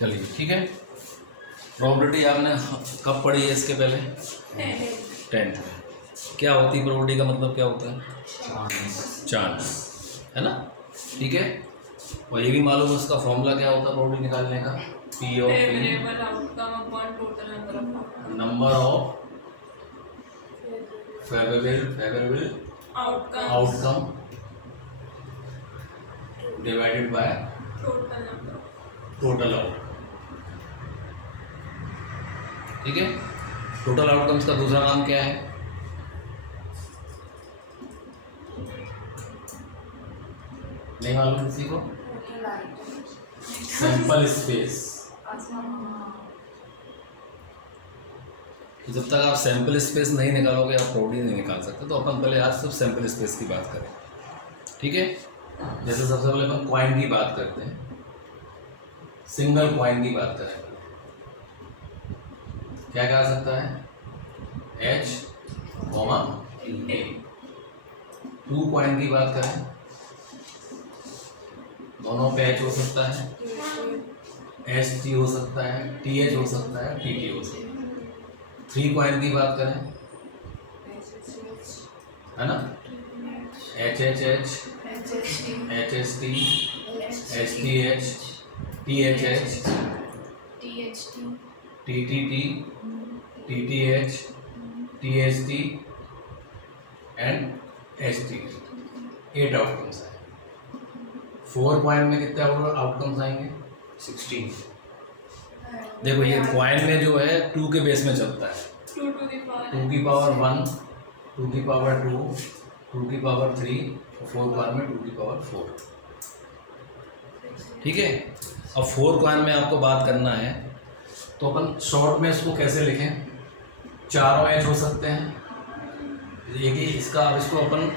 चलिए ठीक है। प्रोबेबिलिटी आपने कब पढ़ी है इसके पहले? 10th में। क्या होती है प्रोबेबिलिटी का मतलब क्या होता है? चांस, है ना? ठीक है। और ये भी मालूम है उसका फॉर्मूला क्या होता है प्रोबेबिलिटी निकालने का? P of number of favourable outcome divided by total outcome. ठीक है। टोटल आउटकम्स का दूसरा नाम क्या है? नहीं मालूम किसी को? Sample space. तो जब तक आप सैंपल स्पेस नहीं निकालोगे आप प्रोबेबिलिटी नहीं निकाल सकते। तो अपन पहले आज सिर्फ सैंपल स्पेस की बात करें। ठीक है। जैसे सबसे पहले अपन कॉइन की बात करते हैं, सिंगल कॉइन की बात करें, क्या कहा सकता है? H, A। 2 कॉइन की बात करें, दोनों पे H हो सकता है, ST हो सकता है, TH हो सकता है, TT हो सकता है। 3 कॉइन की बात करें, है ना? HHH, HST, STH, THH, TTT, TTH, TST and ST। 8 outcomes हैं। 4 कॉइन में कितने आउटकम्स आएंगे? 16। देखो ये कॉइन में जो है 2 के बेस में चलता है। 2 की पावर 1, 2 की पावर 2, 2 की पावर 3 और 4 कॉइन में 2 की पावर 4। ठीक है। अब 4 कॉइन में आपको बात करना है तो अपन शॉर्ट में इसको कैसे लिखें? चारों एच हो सकते हैं। ये कि इसका अब इसको अपन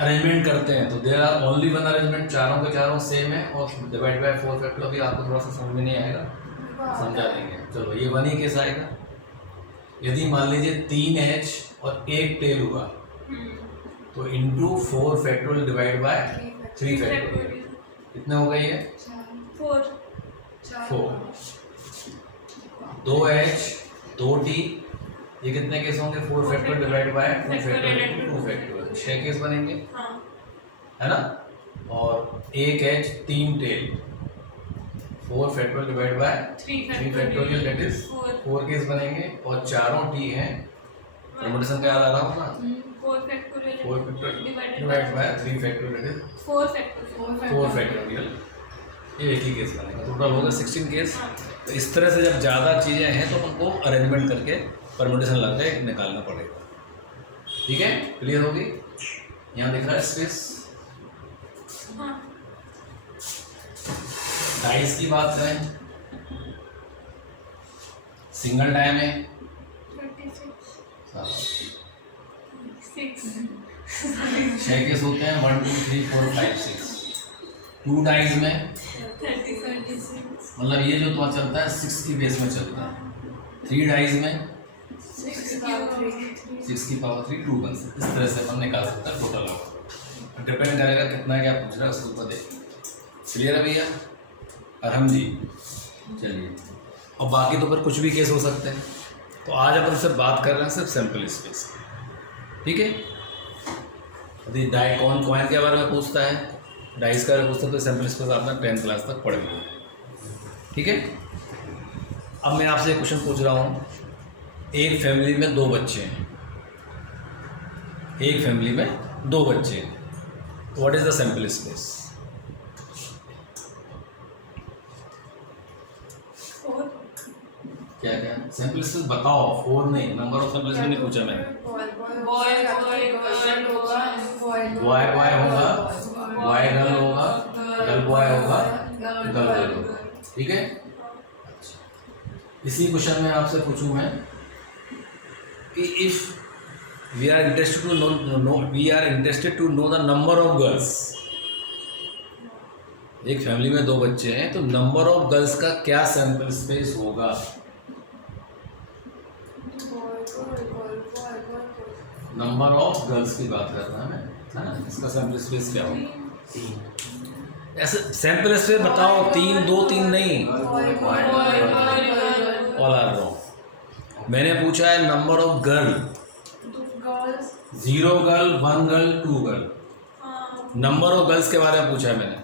अरेंजमेंट करते हैं तो there are only one arrangement, चारों के चारों सेम है और डिवाइड बाय 4 फैक्टर। अभी आपको थोड़ा सा समझ में नहीं आएगा, समझा देंगे। चलो ये 1 ही केस आएगा। यदि मान लीजिए 3 एच और 1 टेल हुआ तो into 4 factorial divide by 3 factorial कितने हो गई है? 4। 2 एच 2 टी, ये कितने केस होंगे? 4 factorial divide by 2 factorial 2 factorial, 6 case बनेंगे, है ना? और 1 H 3 tail, 4 factorial divide by 3 factorial, that is 4 case बनेंगे। और चारों टी हैं, परमुटेशन का याद आ रहा होगा? 4 factorial divide by 3 factorial, that is 4 factorial. ये एक ही केस बनेगा। टोटल होगा 16 केस। तो इस तरह से जब ज़्यादा चीज़ें हैं तो उनको अरेंजमेंट करके परमुटेशन ला के निकालना पड़ेगा। ठीक है, क्लियर होगी? यहाँ दिख रहा है स्पेस। डाइस की बात करें, सिंगल डाई में 6 केस होते हैं, 1 2 3 4 5 6। 2 डाइज में मतलब ये जो तो चलता है 6 की बेस में चलता है। 3 डाइज में 6 की पावर 3 2 बन सकते। इस तरह से अपन निकाल सकते हैं टोटल आउटपुट। डिपेंड करेगा कितना क्या पूछ रहा है उसके ऊपर देखिए। क्लियर है भैया? अरहम जी, चलिए। और बाकी तो फिर कुछ भी केस हो सकते हैं। तो आज अपन सिर्फ बात कर रहे हैं सिर्फ सैंपल स्पेस। ठीक है। यदि डाई कौन कॉइन के बारे में पूछता है, डाइस का पूछता है तो सैंपल स्पेस आपने 10th क्लास तक पढ़े हुए। ठीक है। अब मैं आपसे एक क्वेश्चन पूछ रहा हूँ। एक फैमिली में 2 बच्चे हैं, एक फैमिली में 2 बच्चे हैं, what is the sample space? 4। क्या क्या सैंपल स्पेस बताओ? 4 नहीं, नंबर ऑफ सैंपल स्पेस नहीं पूछा मैंने। बॉय बॉय होगा, बॉय गर्ल होगा, गर्ल बॉय होगा, गर्ल गर्ल होगा। ठीक है। इसी क्वेश्चन में आपसे पूछूं मैं कि if we are interested to know the number of girls. एक फैमिली में 2 बच्चे हैं तो नंबर ऑफ गर्ल्स का क्या सैंपल स्पेस होगा? नंबर ऑफ गर्ल्स की बात कर रहा है मैं, है ना? इसका सैंपल स्पेस क्या होगा? ऐसे सैंपल से बताओ, 3 2 3 नहीं, ऑल आर रॉन्ग। मैंने पूछा है number of girl, girls 0 girl, 1 girl, 2 girl. हाँ नंबर ऑफ गर्ल्स के बारे में पूछा है मैंने,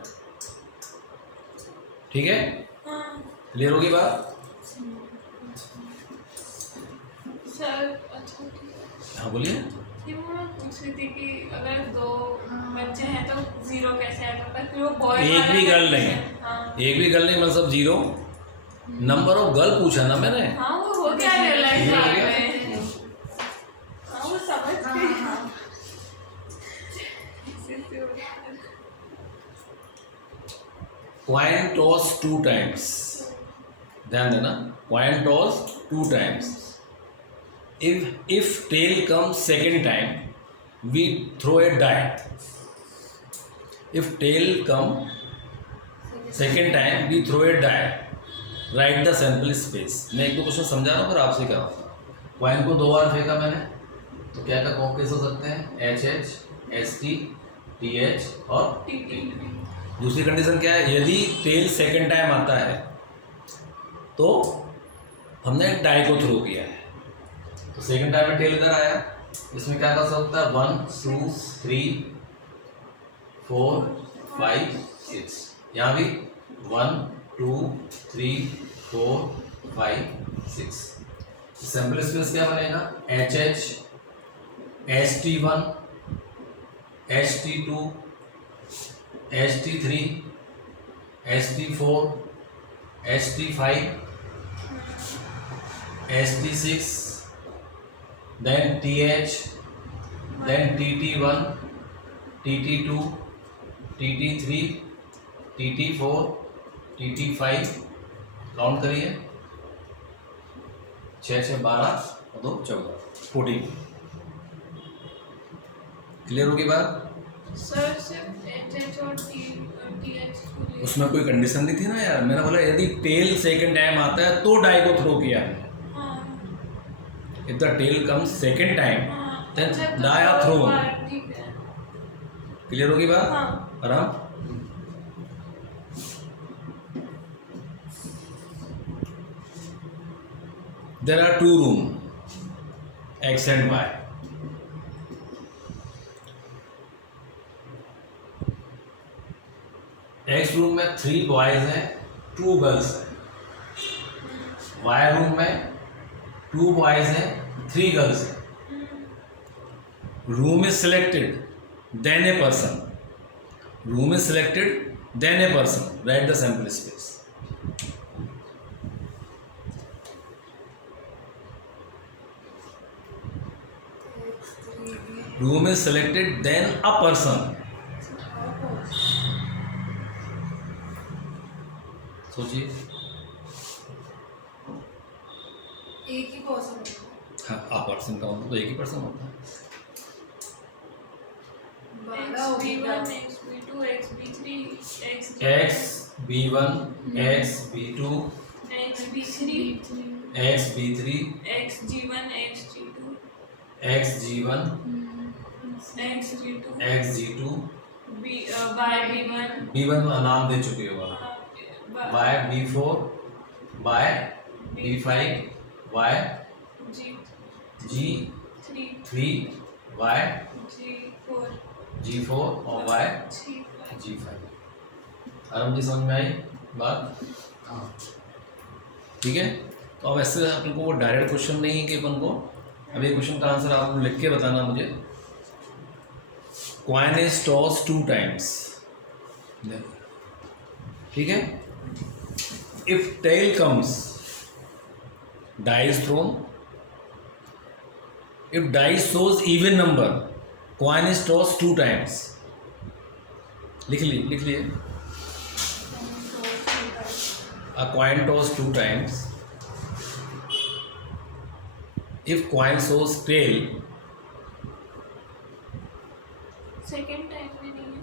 ठीक है? हाँ क्लियर होगी बात? सर अच्छा ठीक है। हाँ बोलिए। ये मैं पूछ रही थी कि अगर 2 बच्चे हैं तो 0 कैसे आएगा, पर फिर वो बॉय एक भी गर्ल नहीं, हाँ एक भी गर्ल नहीं, मतलब 0। नंबर ऑफ गर्ल पूछा ना मैंने। हाँ वो हो गया रियलाइज ये हो बाद गया? में। हाँ वो समझ गई। Coin toss 2 times, ध्यान देना, coin toss 2 times. If tail comes second time, we throw a die. If tail come second time, we throw a die. Write the sample space. मैं एक दो क्वेश्चन समझा रहा हूँ, फिर आपसे क्या होता है। कॉइन को 2 बार फेंका मैंने, तो क्या क्या कॉम्प्लेक्स हो सकते हैं? HH, ST, TH और टी दूसरी कंडीशन क्या है? यदि टेल सेकंड टाइम आता है तो हमने डाई को थ्रो किया है, तो सेकंड टाइम में टेल इधर आया, इसमें क्या कर सकता है? 1 2 3 4 5 6, यहाँ भी 1 2 3 4 5 6। सैंपल स्पेस क्या बनेगा? HH, ST1, ST2, ST3, ST4, ST5, ST6, then TH, then TT1, TT2, TT3, TT4, TT5, count करिए, 6 6 12 और 2 14, 14। क्लियर होगी बात? सर सिर्फ एच और टी उसमें कोई कंडीशन नहीं थी ना यार, मैंने बोला यदि टेल सेकंड टाइम आता है तो डाई को थ्रो किया है। If the tail comes second time then die are thrown. ठीक है। क्लियर होगी बात? हाँ। आराम। There are 2 room, X and Y. X room में 3 बॉयज हैं, 2 गर्ल्स हैं। Y रूम में 2 बॉयज हैं, 3 गर्ल्स हैं। Room is selected, then a person. Room is selected, then a person. Write the sample space. Room is selected, then a person. सोचिए। एक ही person हाँ, a person का मतलब तो एक ही पर्सन होता है। XB1 XB2 XB3 XB1, XB2, XB3 XB3, XG1 XG2 XG1, XG2 XG2, YB1 B1 का नाम दे चुके हो आप। Y B4, Y B5, Y G3, Y G4 और Y G5। आराम जी समझ में आई बात? हाँ ठीक है। तो अब ऐसे अपन को वो डायरेक्ट क्वेश्चन नहीं है कि अपन को अब ये क्वेश्चन का आंसर आप लिख के बताना मुझे। कॉइन इज टॉस 2 टाइम्स, ठीक है। If tail comes, die is thrown. If die shows even number, coin is toss 2 times. लिख लिए। A coin toss 2 times. If coin shows tail, second time में नहीं है।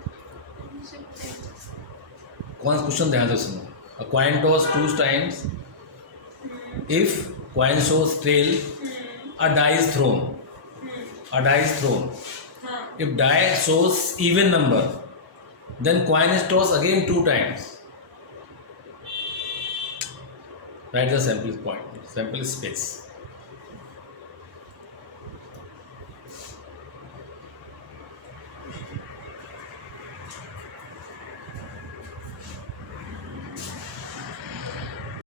कौन क्वेश्चन ध्यान से सुनो। A coin toss 2 times. If coin shows tail, a die is thrown. हाँ If die shows even number, Then coin is tossed again 2 times. Write the sample point, sample space.